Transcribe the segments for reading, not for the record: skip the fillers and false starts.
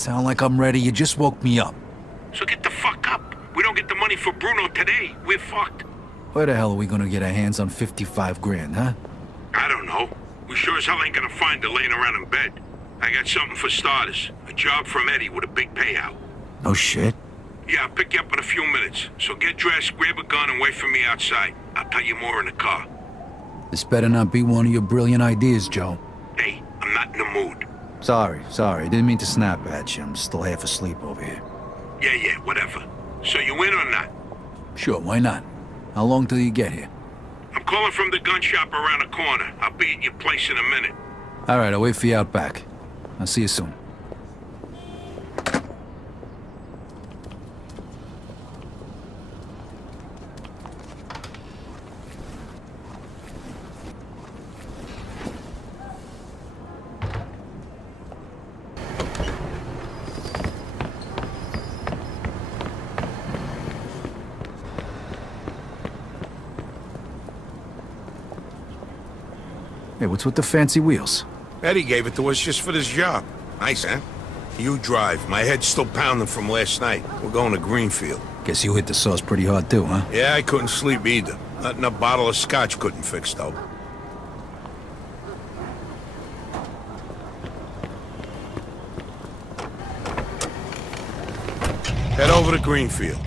Sound like I'm ready? You just woke me up. So get the fuck up. We don't get the money for Bruno today, we're fucked. Where the hell are we gonna get our hands on 55 grand, huh? I don't know. We sure as hell ain't gonna find her laying around in bed. I got something for starters. A job from Eddie with a big payout. No shit. Yeah, I'll pick you up in a few minutes. So get dressed, grab a gun, and wait for me outside. I'll tell you more in the car. This better not be one of your brilliant ideas, Joe. Hey, I'm not in the mood. Sorry. Didn't mean to snap at you. I'm still half asleep over here. Yeah, whatever. So you in or not? Sure, why not? How long till you get here? I'm calling from the gun shop around the corner. I'll be at your place in a minute. All right, I'll wait for you out back. I'll see you soon. Hey, what's with the fancy wheels? Eddie gave it to us just for this job. Nice, huh? You drive. My head's still pounding from last night. We're going to Greenfield. Guess you hit the sauce pretty hard too, huh? Yeah, I couldn't sleep either. Nothing a bottle of scotch couldn't fix, though. Head over to Greenfield.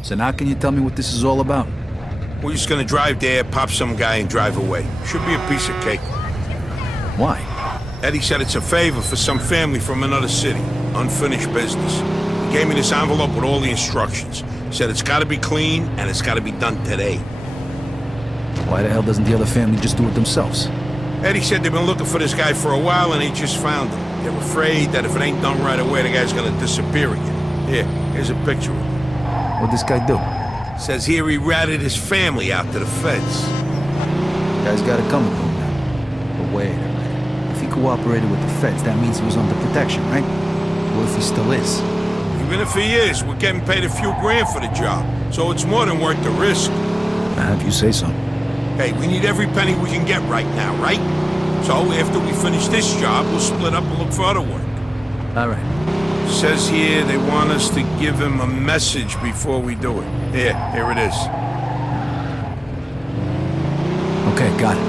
So now can you tell me what this is all about? We're just gonna drive there, pop some guy, and drive away. Should be a piece of cake. Why? Eddie said it's a favor for some family from another city. Unfinished business. He gave me this envelope with all the instructions. Said it's gotta be clean, and it's gotta be done today. Why the hell doesn't the other family just do it themselves? Eddie said they've been looking for this guy for a while, and they just found him. They're afraid that if it ain't done right away, the guy's gonna disappear again. Here's a picture of him. What'd this guy do? Says here he ratted his family out to the feds. Guy's got it coming to him now. But wait a minute. If he cooperated with the feds, that means he was under protection, right? What if he still is? Even if he is, we're getting paid a few grand for the job. So it's more than worth the risk. I have you say so. Hey, we need every penny we can get right now, right? So after we finish this job, we'll split up and look for other work. All right. Says here they want us to give him a message before we do it. Here it is. Okay, got it.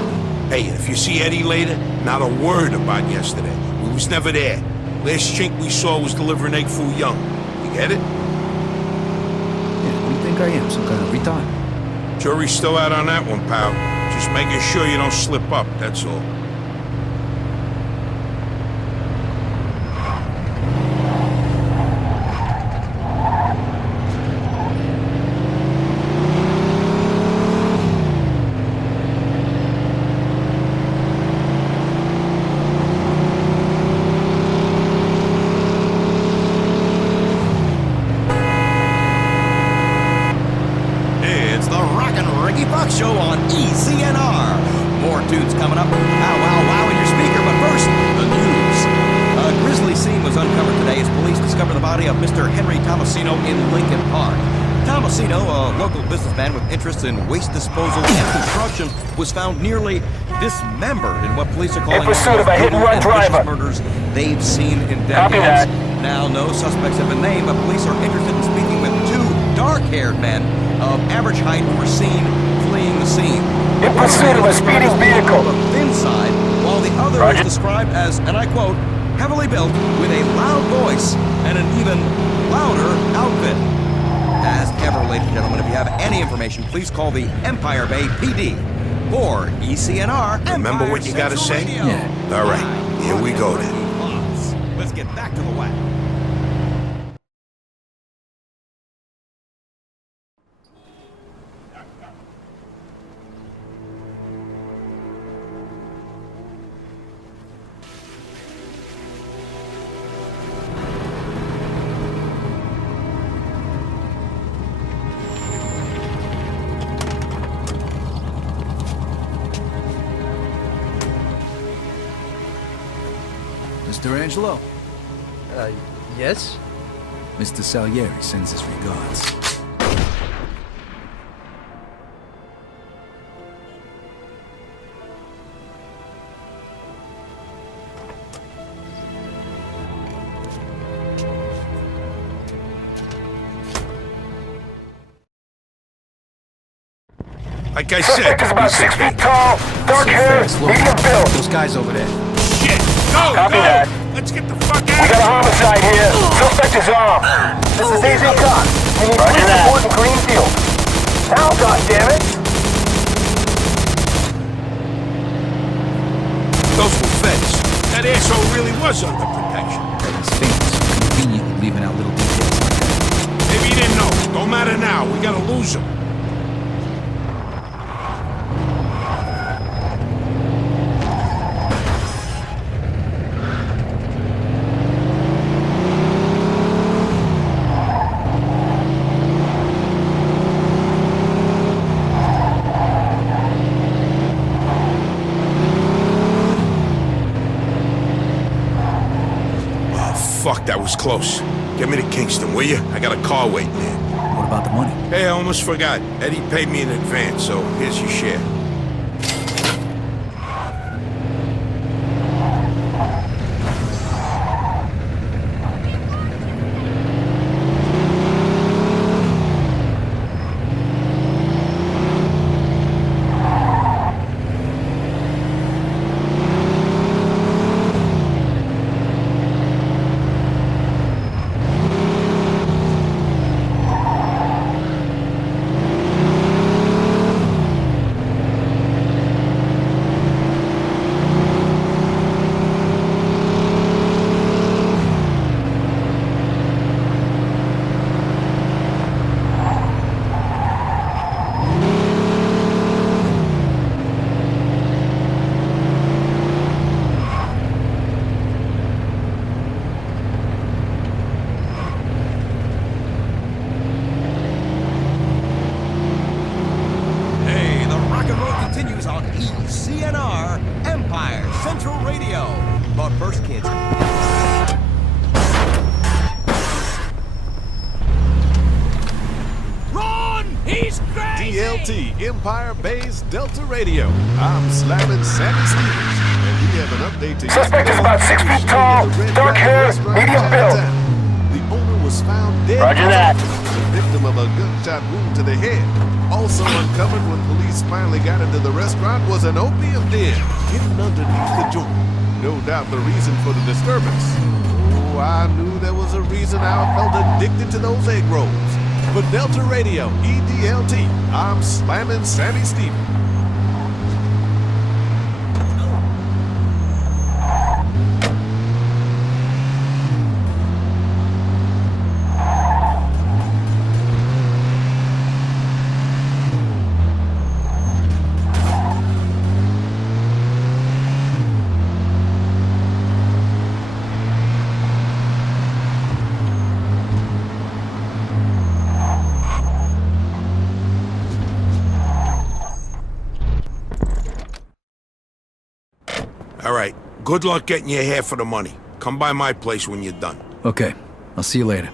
Hey, if you see Eddie later, not a word about yesterday. We was never there. Last chink we saw was delivering egg foo young. You get it? Yeah, what do you think I am, some kind of retard? Jury's still out on that one, pal. Just making sure you don't slip up, that's all. Show on ECNR. More tunes coming up. Wow in your speaker, but first, the news. A grisly scene was uncovered today as police discovered the body of Mr. Henry Tomasino in Lincoln Park. Tomasino, a local businessman with interests in waste disposal and construction, was found nearly dismembered in what police are calling in pursuit of a hit-and-run driver. Murders they've seen in decades. Copy that. Now, no suspects have been named, but police are interested in speaking with two dark-haired men of average height who were seen fleeing the scene. In pursuit of a speeding vehicle. The thin side, while the other is described as, and I quote, heavily built with a loud voice and an even louder outfit. As ever, ladies and gentlemen, if you have any information, please call the Empire Bay PD or ECNR. Remember what you gotta say? Radio. Yeah. All right, here we go then. Let's get back to the wax. Mr. Angelo? Yes? Mr. Salieri sends his regards. Like I said, Suspect is about he's 6 okay. feet tall, dark hair, Slow medium down. build. Those guys over there. Shit! Go! Copy Go! that. Let's get the fuck We out got a of here! homicide here. Suspect is armed. This is Easy Con. We need police support in Greenfield. Now, goddammit! Those were feds. That asshole really was under protection. He's famous, conveniently leaving out little details like that. Maybe you didn't know. Don't matter now. We gotta lose him. Fuck, that was close. Get me to Kingston, will you? I got a car waiting there. What about the money? Hey, I almost forgot. Eddie paid me in advance, so here's your share. Hey, the rock and roll continues on ECNR Empire Central Radio. But first, kids. Run! He's crazy! DLT, Empire Base Delta Radio. I'm slamming Sammy Stevens, and we have an update to Suspect is about 6 feet tall, dark hair, medium build. The owner was found dead. Roger that. The victim of a gunshot wound to the head. Also uncovered when police finally got into the restaurant was an opium den hidden underneath the joint. No doubt the reason for the disturbance. Oh, I knew there was a reason I felt addicted to those egg rolls. For Delta Radio, EDLT, I'm slamming Sammy Stevens. All right. Good luck getting your half of the money. Come by my place when you're done. Okay, I'll see you later.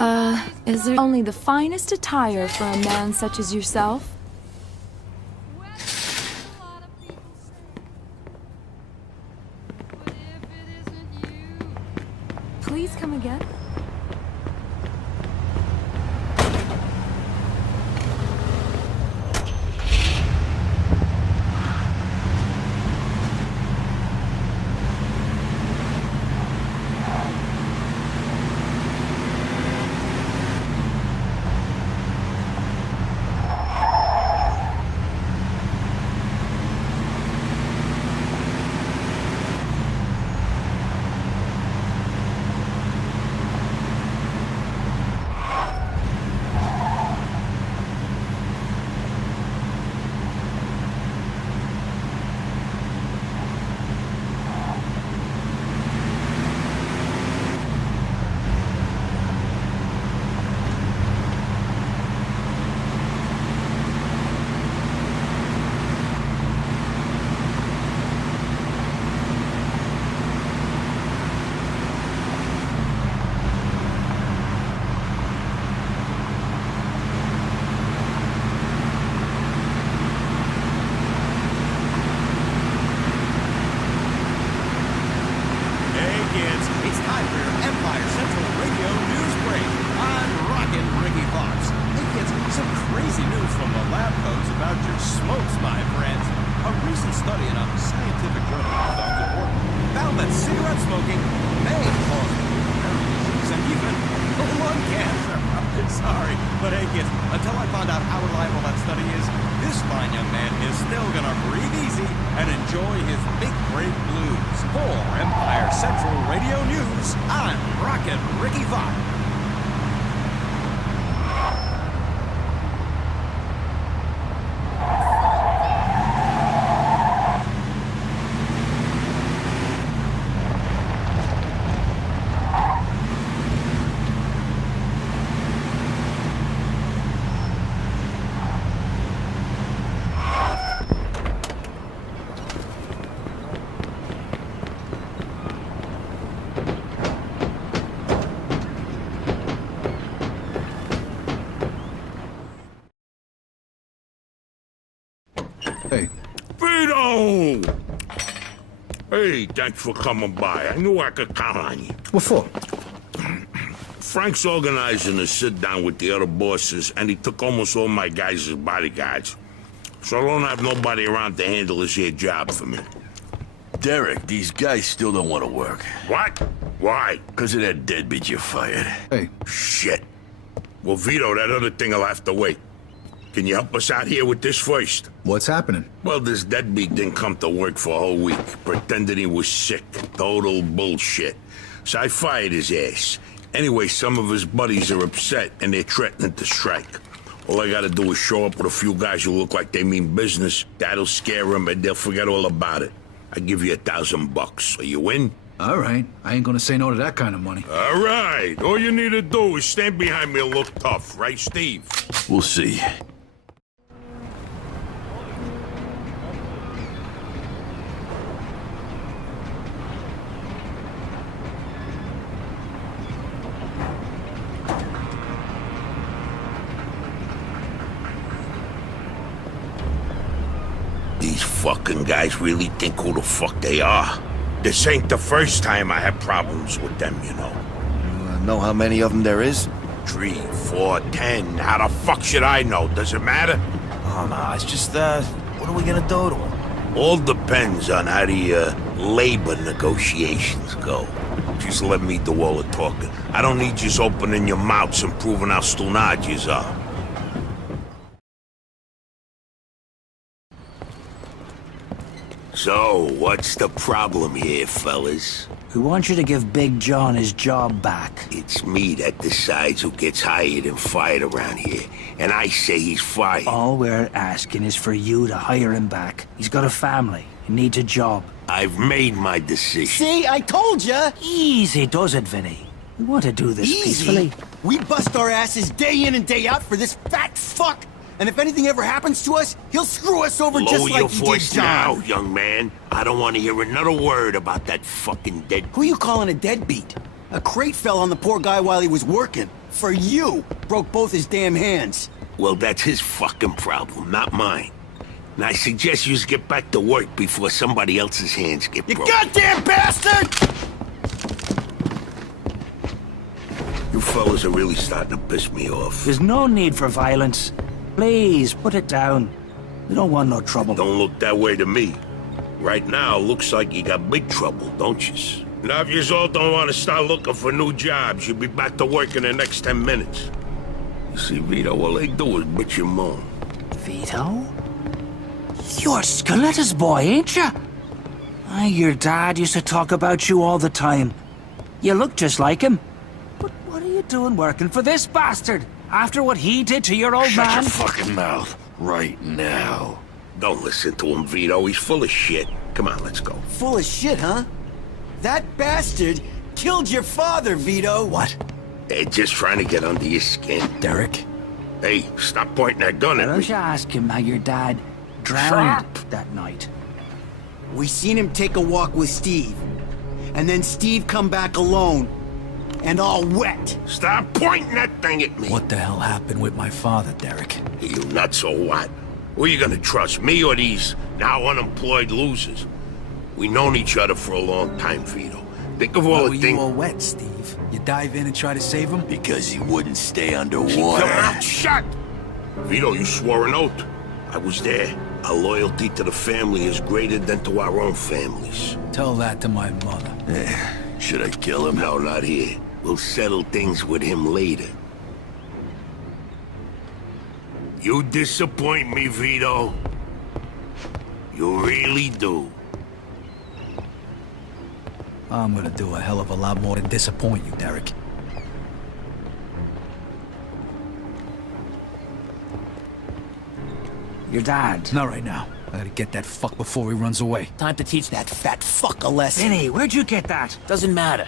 Is there only the finest attire for a man such as yourself? Please come again. Sorry, but hey kids, until I find out how reliable that study is, this fine young man is still gonna breathe easy and enjoy his big break blues. For Empire Central Radio News, I'm Rockin' Ricky Vaughn. Hey. Vito! Hey, thanks for coming by. I knew I could count on you. What for? Frank's organizing a sit-down with the other bosses, and he took almost all my guys as bodyguards. So I don't have nobody around to handle this here job for me. Derek, these guys still don't want to work. What? Why? Because of that deadbeat you fired. Hey. Shit. Well, Vito, that other thing will have to wait. Can you help us out here with this first? What's happening? Well, this deadbeat didn't come to work for a whole week, pretending he was sick. Total bullshit. So I fired his ass. Anyway, some of his buddies are upset, and they're threatening to strike. All I gotta do is show up with a few guys who look like they mean business. That'll scare them, and they'll forget all about it. I give you $1,000. Are you in? All right. I ain't gonna say no to that kind of money. All right. All you need to do is stand behind me and look tough, right, Steve? We'll see. These fucking guys really think who the fuck they are. This ain't the first time I had problems with them, you know. Know how many of them there is? 3, 4, 10. How the fuck should I know? Does it matter? Oh, no, it's just, what are we gonna do to them? All depends on how the, labor negotiations go. Just let me do all the talking. I don't need you opening your mouths and proving how stunad yous are. So, what's the problem here, fellas? We want you to give Big John his job back. It's me that decides who gets hired and fired around here, and I say he's fired. All we're asking is for you to hire him back. He's got a family. He needs a job. I've made my decision. See, I told ya! Easy does it, Vinny. We want to do this peacefully. We bust our asses day in and day out for this fat fuck! And if anything ever happens to us, he'll screw us over just Lower your like he did voice John. now, young man. I don't want to hear another word about that fucking dead... Who you calling a deadbeat? A crate fell on the poor guy while he was working. For you! Broke both his damn hands. Well, that's his fucking problem, not mine. And I suggest you get back to work before somebody else's hands get You broken. goddamn bastard! You fellas are really starting to piss me off. There's no need for violence. Please, put it down. We don't want no trouble. Don't look that way to me. Right now, looks like you got big trouble, don't you? Now, if you all don't want to start looking for new jobs, you'll be back to work in the next 10 minutes. You see, Vito, all they do is bitch and moan. Vito? You're Scoletta's boy, ain't you? Your dad used to talk about you all the time. You look just like him. But what are you doing working for this bastard? After what he did to your old man? Shut your fucking mouth right now. Don't listen to him, Vito. He's full of shit. Come on, let's go. Full of shit, huh? That bastard killed your father, Vito. What? They're just trying to get under your skin. Derek? Hey, stop pointing that gun Why at don't me. you ask him how your dad drowned that night? We seen him take a walk with Steve. And then Steve come back alone. And all wet. Stop pointing that thing at me. What the hell happened with my father, Derek? You nuts or what? Who are you gonna trust, me or these now unemployed losers? We known each other for a long time, Vito. Think of all Why the were things... you all wet, Steve? You dive in and try to save him? Because he wouldn't stay Keep underwater. your mouth shut! Vito, you swore an oath. I was there. Our loyalty to the family is greater than to our own families. Tell that to my mother. Should I kill him? No, not here. We'll settle things with him later. You disappoint me, Vito. You really do. I'm gonna do a hell of a lot more than disappoint you, Derek. Your dad. Not right now. I gotta get that fuck before he runs away. Time to teach that fat fuck a lesson. Vinny, where'd you get that? Doesn't matter.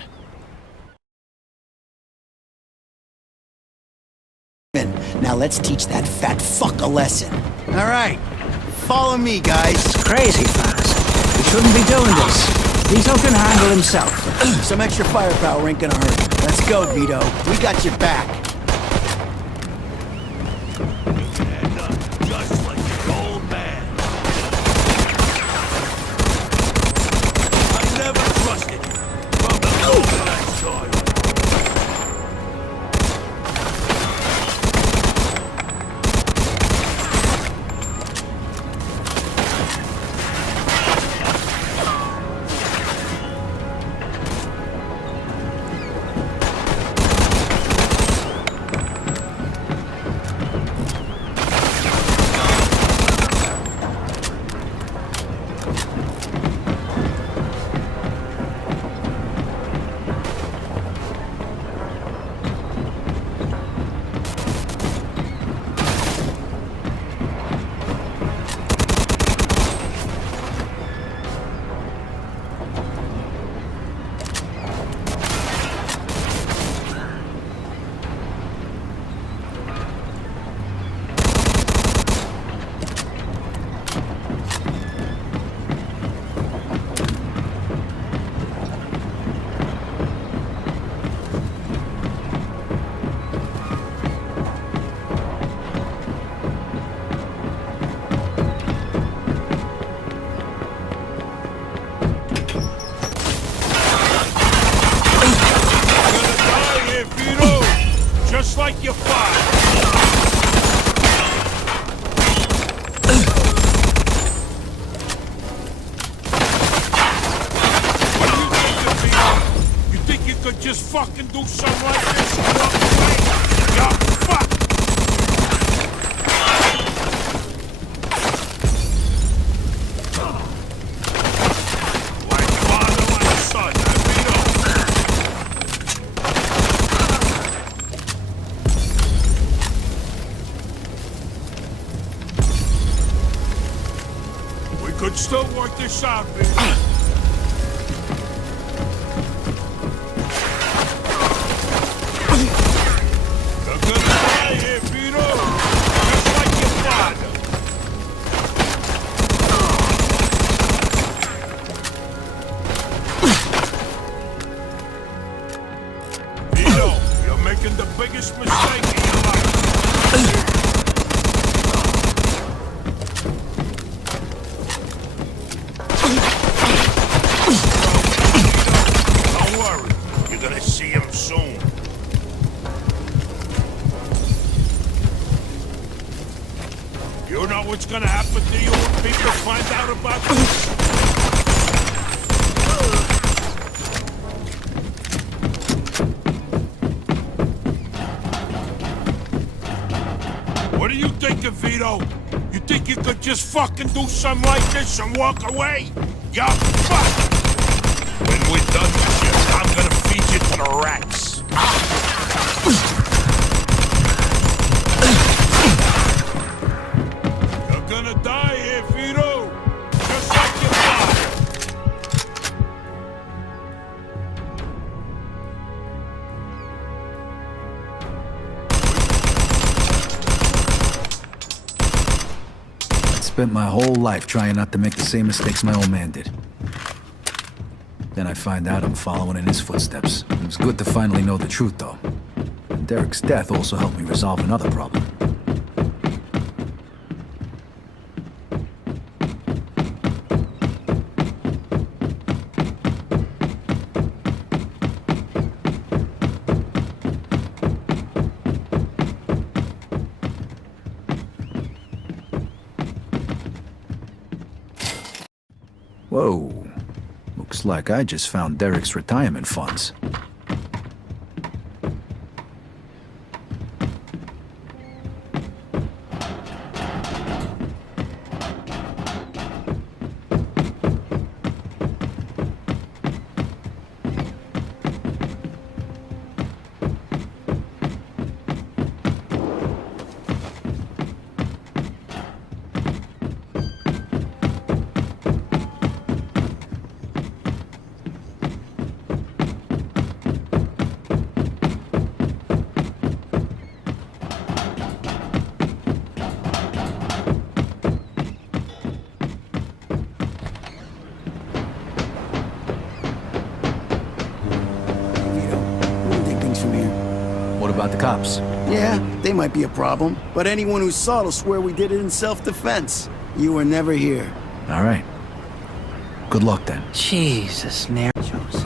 Now let's teach that fat fuck a lesson. All right. Follow me, guys. Crazy fast. You shouldn't be doing this. Vito can handle himself. Some extra firepower ain't gonna hurt. Let's go, Vito. We got your back. Just like your old man. I never trusted you. From the moment I saw you. Just like your father. What do you think, Vito? You think you could just fucking do something like this and walk away? Yeah, fuck! Like father, like son, Vito? Could still work this out, baby. You're gonna die here, Vito. Just like your father. making the biggest mistake of your life. Don't worry, you're gonna see him soon. You know what's gonna happen to you when people find out about this? What do you think, Vito? You think you could just fucking do something like this and walk away? You're fucked! When we're done with you, I'm gonna feed you to the rats. You're gonna die here, Vito! Just like your father! I spent my whole life trying not to make the same mistakes my old man did. Then I find out I'm following in his footsteps. It was good to finally know the truth, though. And Derek's death also helped me resolve another problem. Whoa. Looks like I just found Derek's retirement funds. What about the cops? Yeah, they might be a problem, but anyone who saw it'll swear we did it in self-defense. You were never here. All right. Good luck, then. Jesus, Mary Joseph.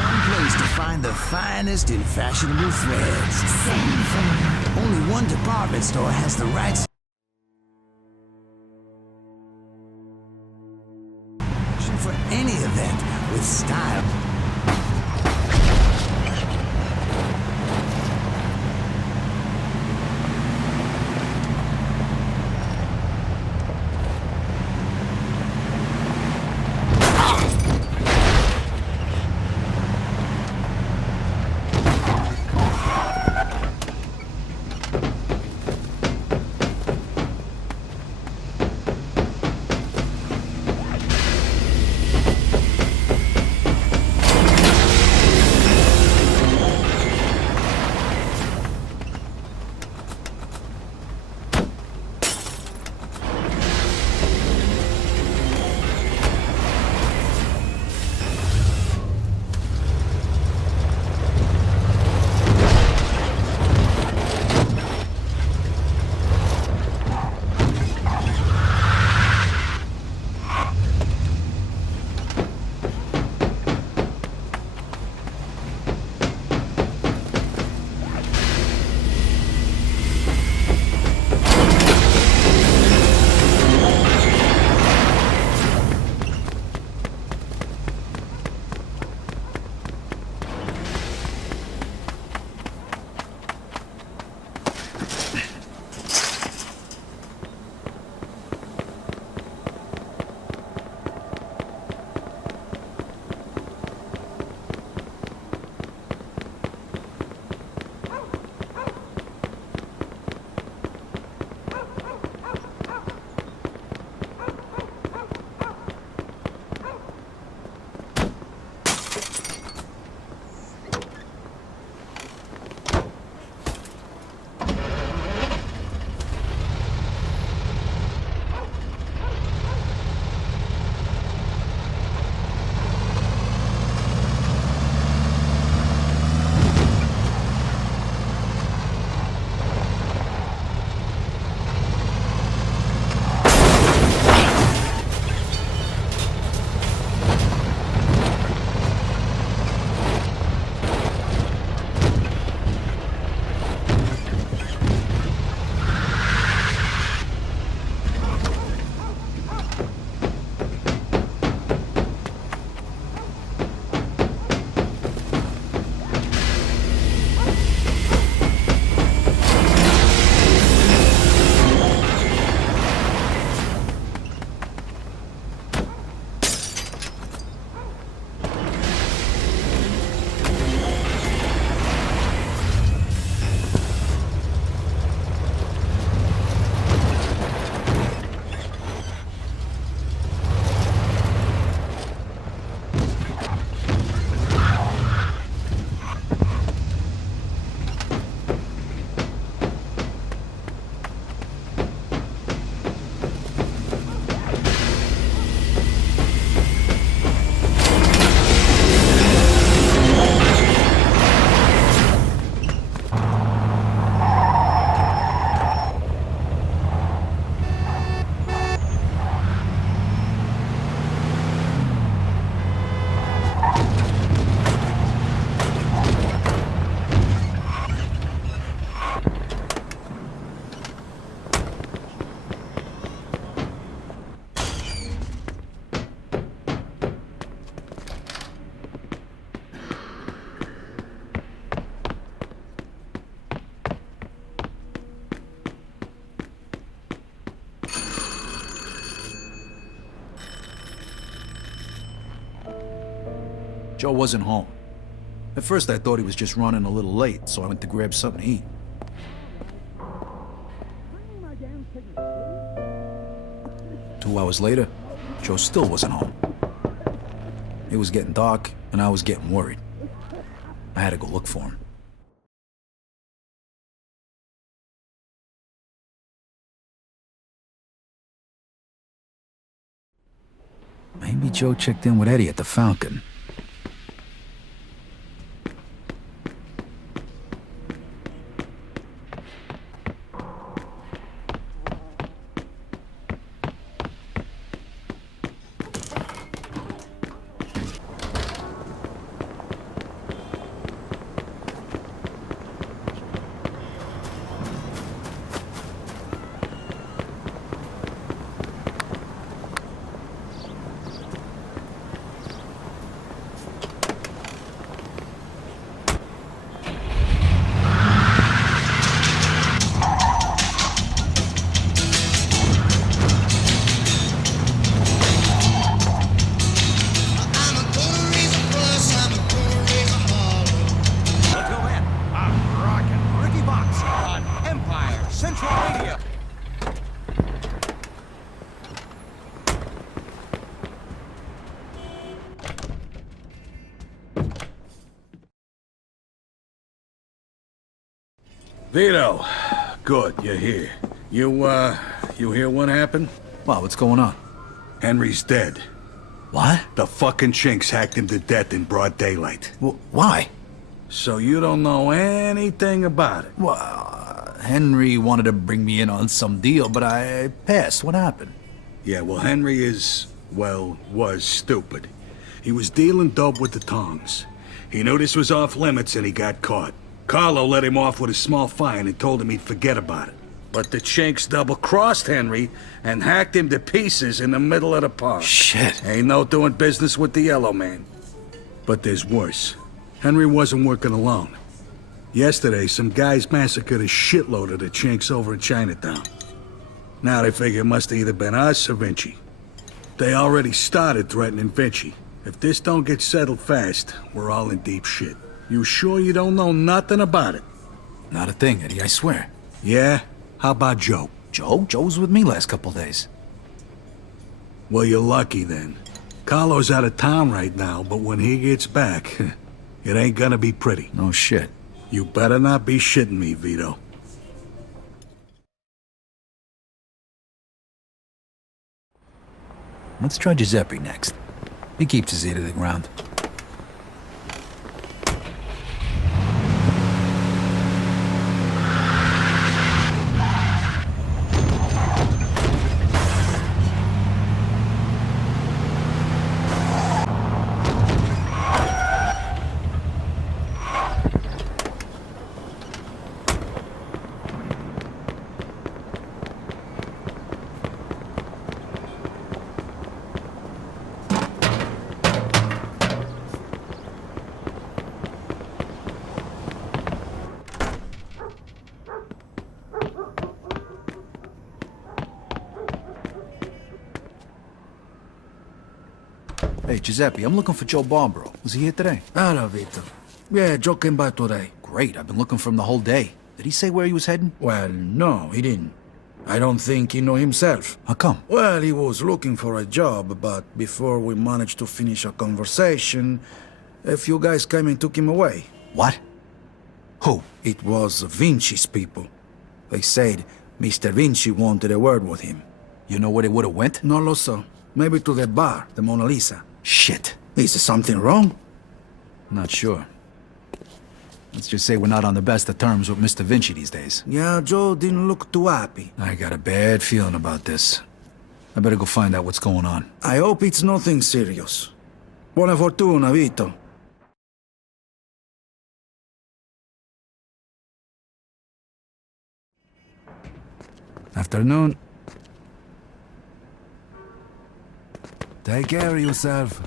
One place to find the finest in fashionable threads. Only one department store has the right for any event with style. Joe wasn't home. At first I thought he was just running a little late, so I went to grab something to eat. 2 hours later, Joe still wasn't home. It was getting dark, and I was getting worried. I had to go look for him. Maybe Joe checked in with Eddie at the Falcon. Until then, I'm rockin' Ricky Box on Empire Central Radio. Vito, good, you're here. You hear what happened? Wow, what's going on? Henry's dead. What? The fucking chinks hacked him to death in broad daylight. Why? So you don't know anything about it? Well, Henry wanted to bring me in on some deal, but I passed. What happened? Yeah, well, Henry was stupid. He was dealing dope with the tongs. He knew this was off limits and he got caught. Carlo let him off with a small fine and told him he'd forget about it. But the chinks double-crossed Henry and hacked him to pieces in the middle of the park. Shit. Ain't no doing business with the Yellow Man. But there's worse. Henry wasn't working alone. Yesterday, some guys massacred a shitload of the chinks over in Chinatown. Now they figure it must have either been us or Vinci. They already started threatening Vinci. If this don't get settled fast, we're all in deep shit. You sure you don't know nothing about it? Not a thing, Eddie, I swear. Yeah? How about Joe? Joe? Joe was with me last couple days. Well, you're lucky then. Carlo's out of town right now, but when he gets back, it ain't gonna be pretty. No shit. You better not be shitting me, Vito. Let's try Giuseppe next. He keeps his ear to the ground. Hey, Giuseppe, I'm looking for Joe Barbaro. Was he here today? Hello, Vito. Yeah, Joe came by today. Great, I've been looking for him the whole day. Did he say where he was heading? Well, no, he didn't. I don't think he knew himself. How come? Well, he was looking for a job, but before we managed to finish a conversation, a few guys came and took him away. What? Who? It was Vinci's people. They said Mr. Vinci wanted a word with him. You know where they would have went? No lo so. Maybe to the bar, the Mona Lisa. Shit. Is there something wrong? Not sure. Let's just say we're not on the best of terms with Mr. Vinci these days. Yeah, Joe didn't look too happy. I got a bad feeling about this. I better go find out what's going on. I hope it's nothing serious. Buona fortuna, Vito. Afternoon. Take care of yourself.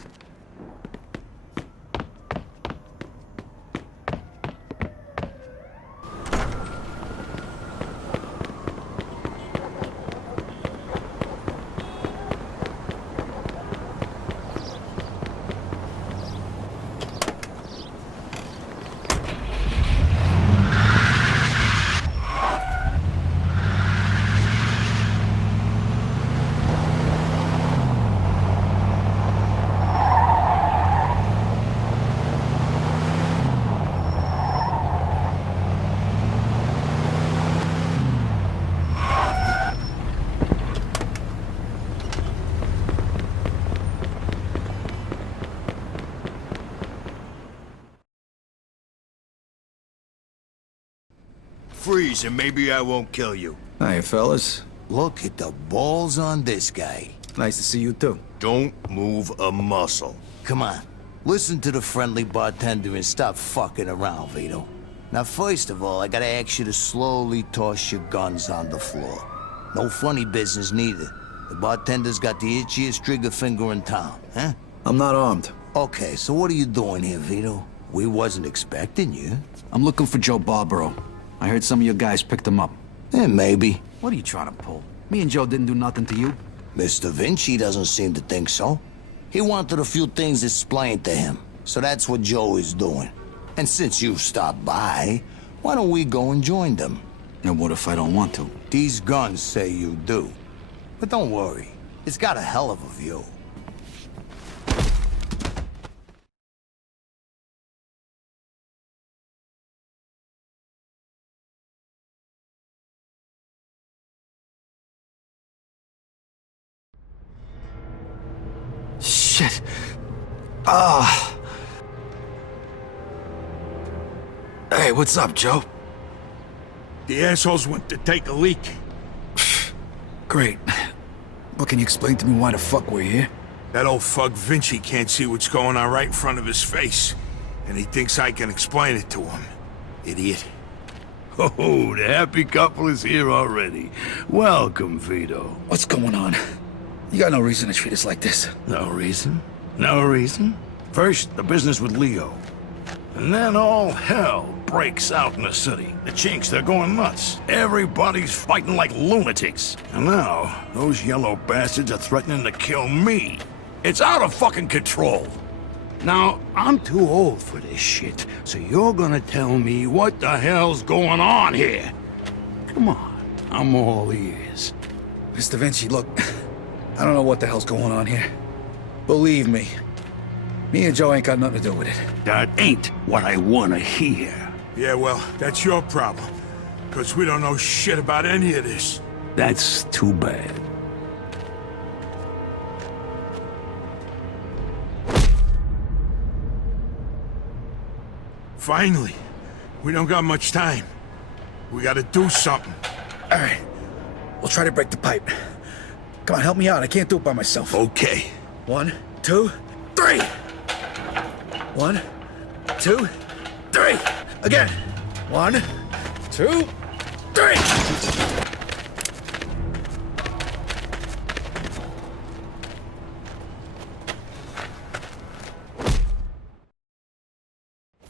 freeze and maybe I won't kill you. Hiya, fellas. Look at the balls on this guy. Nice to see you, too. Don't move a muscle. Come on. Listen to the friendly bartender and stop fucking around, Vito. Now, first of all, I gotta ask you to slowly toss your guns on the floor. No funny business, neither. The bartender's got the itchiest trigger finger in town, huh? I'm not armed. Okay, so what are you doing here, Vito? We wasn't expecting you. I'm looking for Joe Barbaro. I heard some of your guys picked him up. Maybe. What are you trying to pull? Me and Joe didn't do nothing to you. Mr. Vinci doesn't seem to think so. He wanted a few things explained to him, so that's what Joe is doing. And since you've stopped by, why don't we go and join them? And what if I don't want to? These guns say you do. But don't worry, it's got a hell of a view. Shit. Ah. Hey, what's up, Joe? The assholes went to take a leak. Great. But can you explain to me why the fuck we're here? That old fuck Vinci can't see what's going on right in front of his face. And he thinks I can explain it to him. Idiot. Oh, the happy couple is here already. Welcome, Vito. What's going on? You got no reason to treat us like this. No reason? No reason? First, the business with Leo. And then all hell breaks out in the city. The chinks, they're going nuts. Everybody's fighting like lunatics. And now, those yellow bastards are threatening to kill me. It's out of fucking control. Now, I'm too old for this shit, so you're gonna tell me what the hell's going on here. Come on, I'm all ears. Mr. Vinci, look, I don't know what the hell's going on here. Believe me, me and Joe ain't got nothing to do with it. That ain't what I wanna hear. Yeah, well, that's your problem. Because we don't know shit about any of this. That's too bad. Finally. We don't got much time. We gotta do something. All right, we'll try to break the pipe. Come on, help me out. I can't do it by myself. Okay. 1, 2, 3. 1, 2, 3. Again. 1, 2, 3.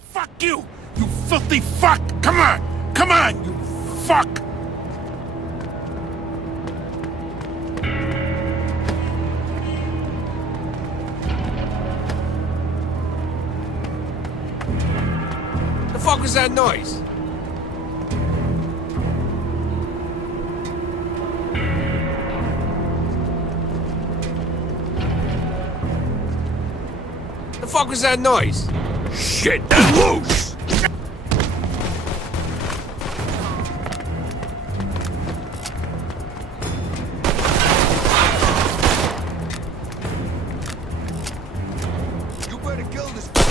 Fuck you! You filthy fuck! Come on! Come on, you fuck! The fuck was that noise? The fuck was that noise? Shit, they're loose! You better kill this guy.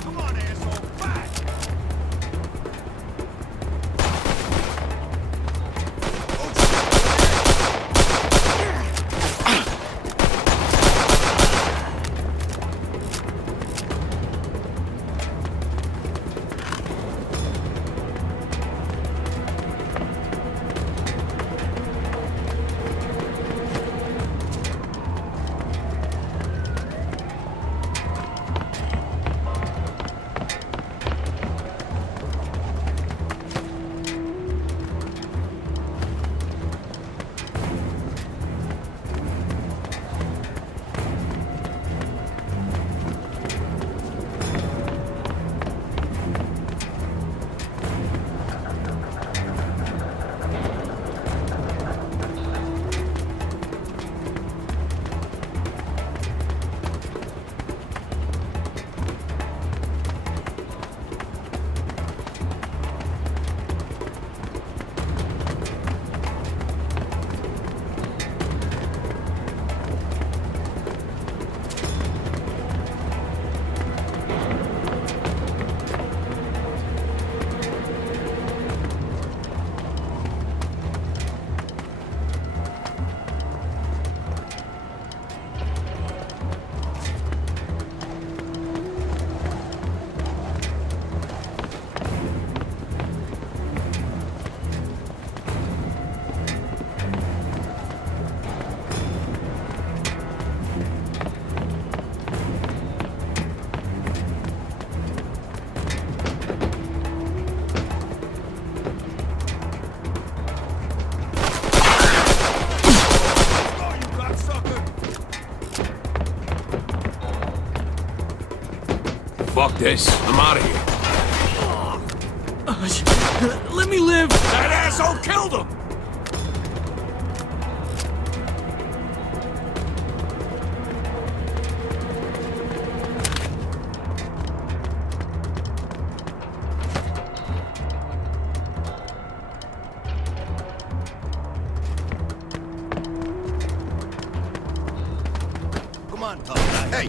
Come on, asshole, back! Fuck this. I'm out of here. Let me live! That asshole killed him! Come on, tough guy. Hey,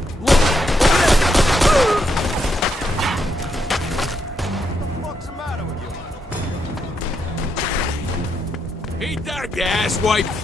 what's the matter with you? Ain't that the asswipe?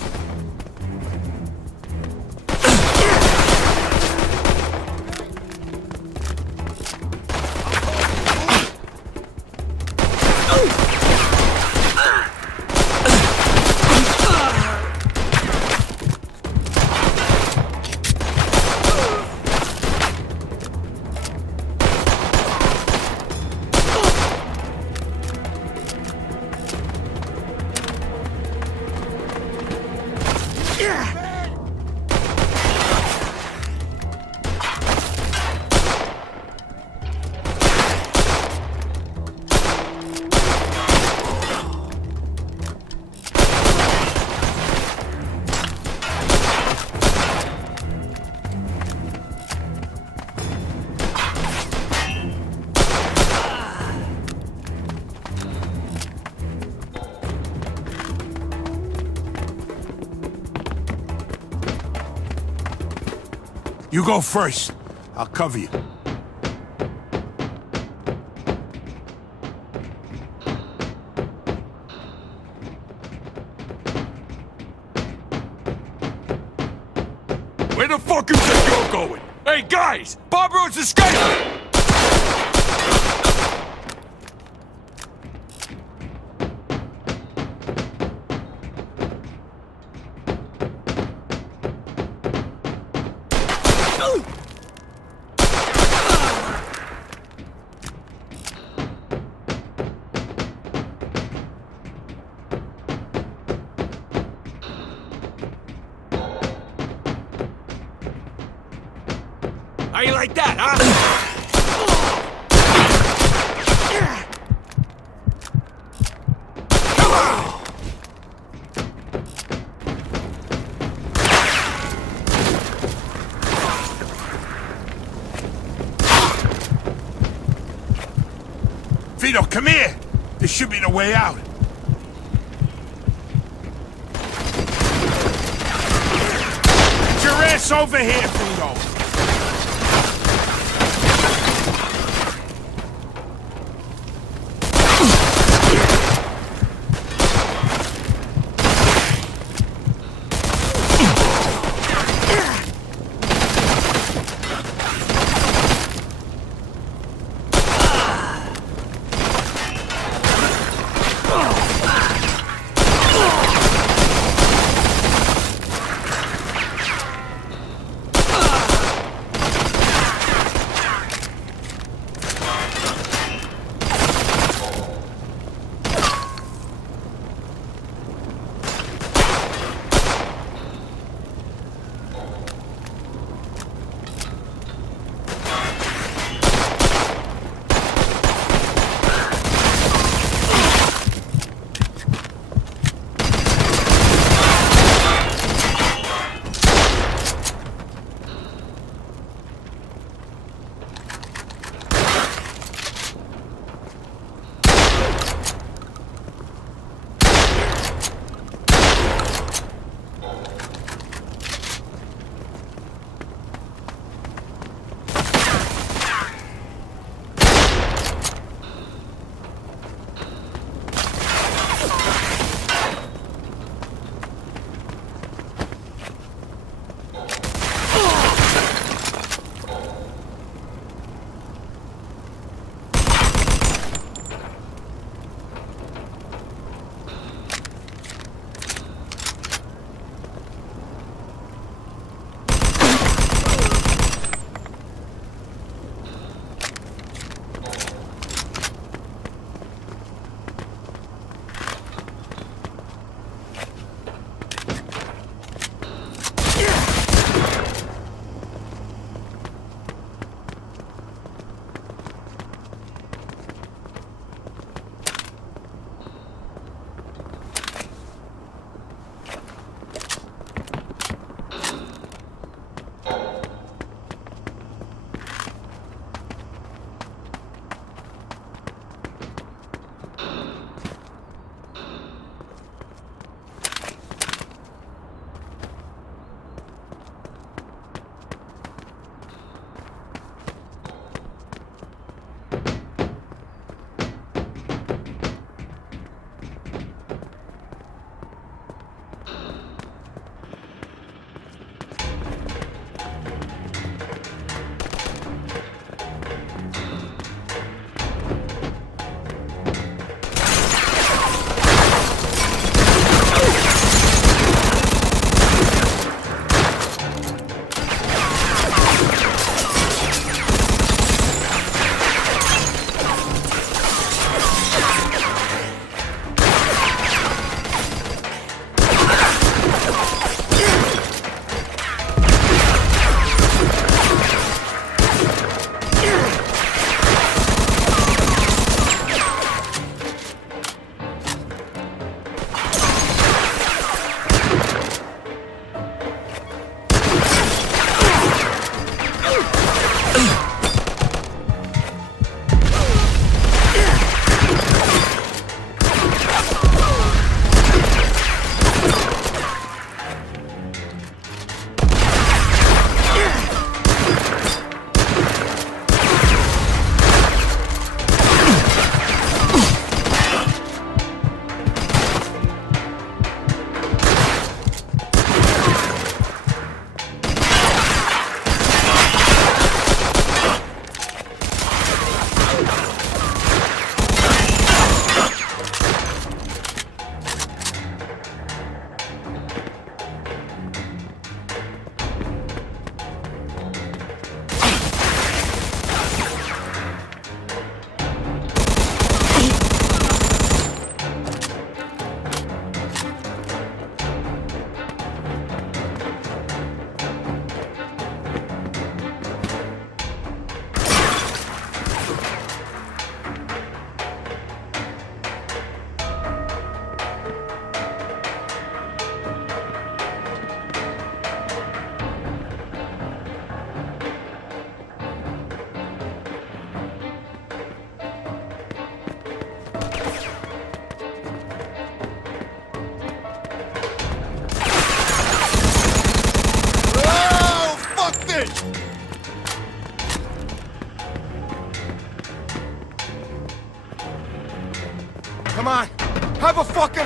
You go first. I'll cover you. Where the fuck you think you're going? Hey, guys! Barbara's escaping! How you like that, huh? Vito, come here! This should be the way out. Get your ass over here, Vito!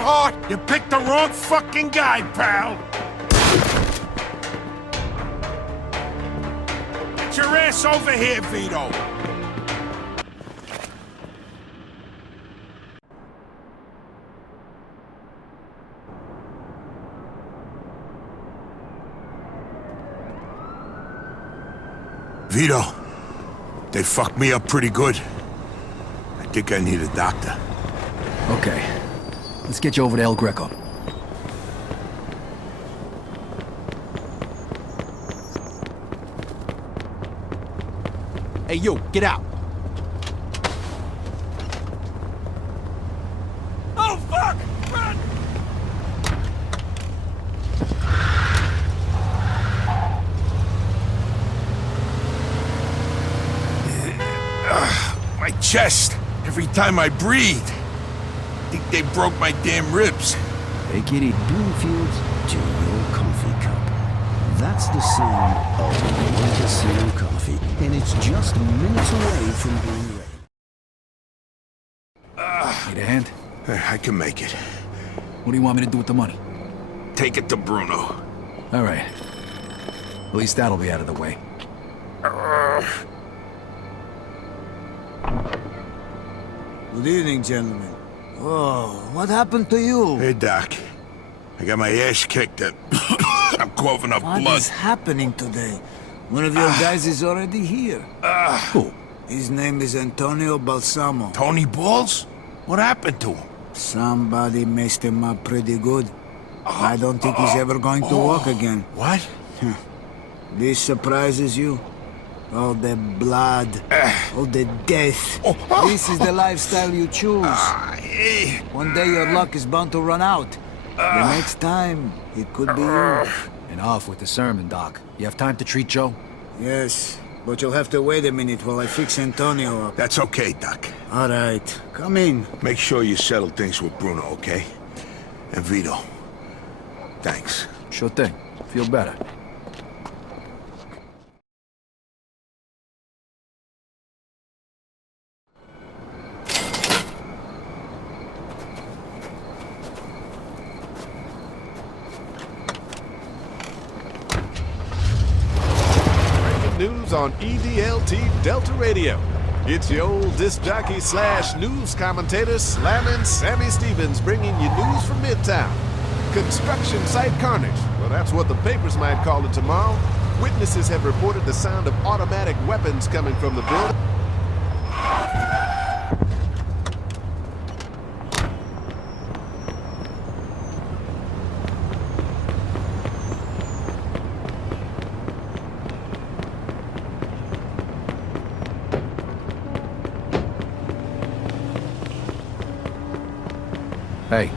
heart? You picked the wrong fucking guy, pal. Get your ass over here, Vito. Vito, they fucked me up pretty good. I think I need a doctor. Okay. Let's get you over to El Greco. Hey, you, get out. Oh, fuck! Run! My chest, every time I breathe. I think they broke my damn ribs. Take it easy. Bloomfields to your coffee cup. That's the sound of Montesino coffee, and it's just minutes away from being ready. Need a hand? I can make it. What do you want me to do with the money? Take it to Bruno. All right. At least that'll be out of the way. Good evening, gentlemen. Oh, what happened to you? Hey, Doc. I got my ass kicked and I'm coughing up blood. What is happening today? One of your guys is already here. Who? His name is Antonio Balsamo. Tony Balls? What happened to him? Somebody messed him up pretty good. I don't think he's ever going to walk again. What? This surprises you? All the blood, all the death. This is the lifestyle you choose. One day your luck is bound to run out. The next time, it could be you. And off with the sermon, Doc. You have time to treat Joe? Yes, but you'll have to wait a minute while I fix Antonio up. That's okay, Doc. All right, come in. Make sure you settle things with Bruno, okay? And Vito. Thanks. Sure thing. Feel better. News on EDLT Delta Radio. It's your old disc jockey / news commentator slamming Sammy Stevens bringing you news from Midtown. Construction site carnage. Well, that's what the papers might call it tomorrow. Witnesses have reported the sound of automatic weapons coming from the building. Hey,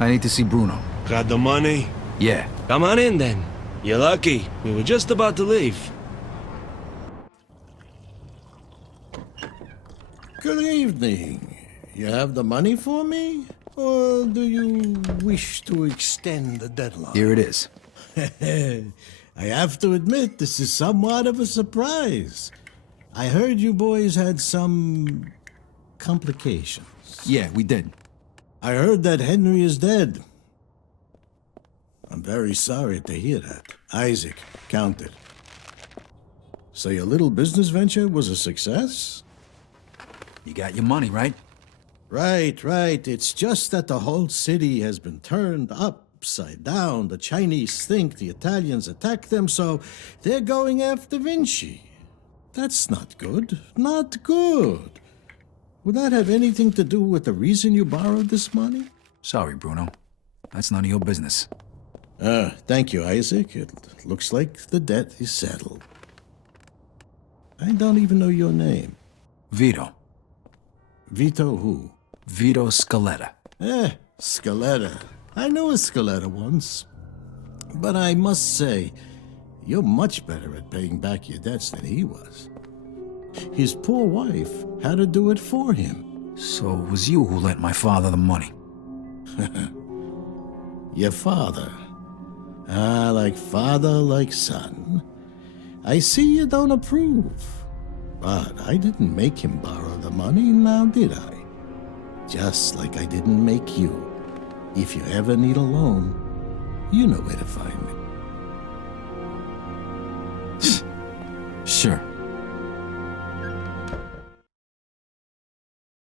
I need to see Bruno. Got the money? Yeah. Come on in then. You're lucky. We were just about to leave. Good evening. You have the money for me? Or do you wish to extend the deadline? Here it is. I have to admit, this is somewhat of a surprise. I heard you boys had some complications. Yeah, we did. I heard that Henry is dead. I'm very sorry to hear that. Isaac, count it. So your little business venture was a success? You got your money, right? Right. It's just that the whole city has been turned upside down. The Chinese think the Italians attacked them, so they're going after Vinci. That's not good. Not good. Would that have anything to do with the reason you borrowed this money? Sorry, Bruno. That's none of your business. Thank you, Isaac. It looks like the debt is settled. I don't even know your name. Vito. Vito who? Vito Scaletta. Scaletta. I knew a Scaletta once. But I must say, you're much better at paying back your debts than he was. His poor wife had to do it for him. So it was you who lent my father the money? Your father? Like father, like son. I see you don't approve. But I didn't make him borrow the money, now did I? Just like I didn't make you. If you ever need a loan, you know where to find me. Sure.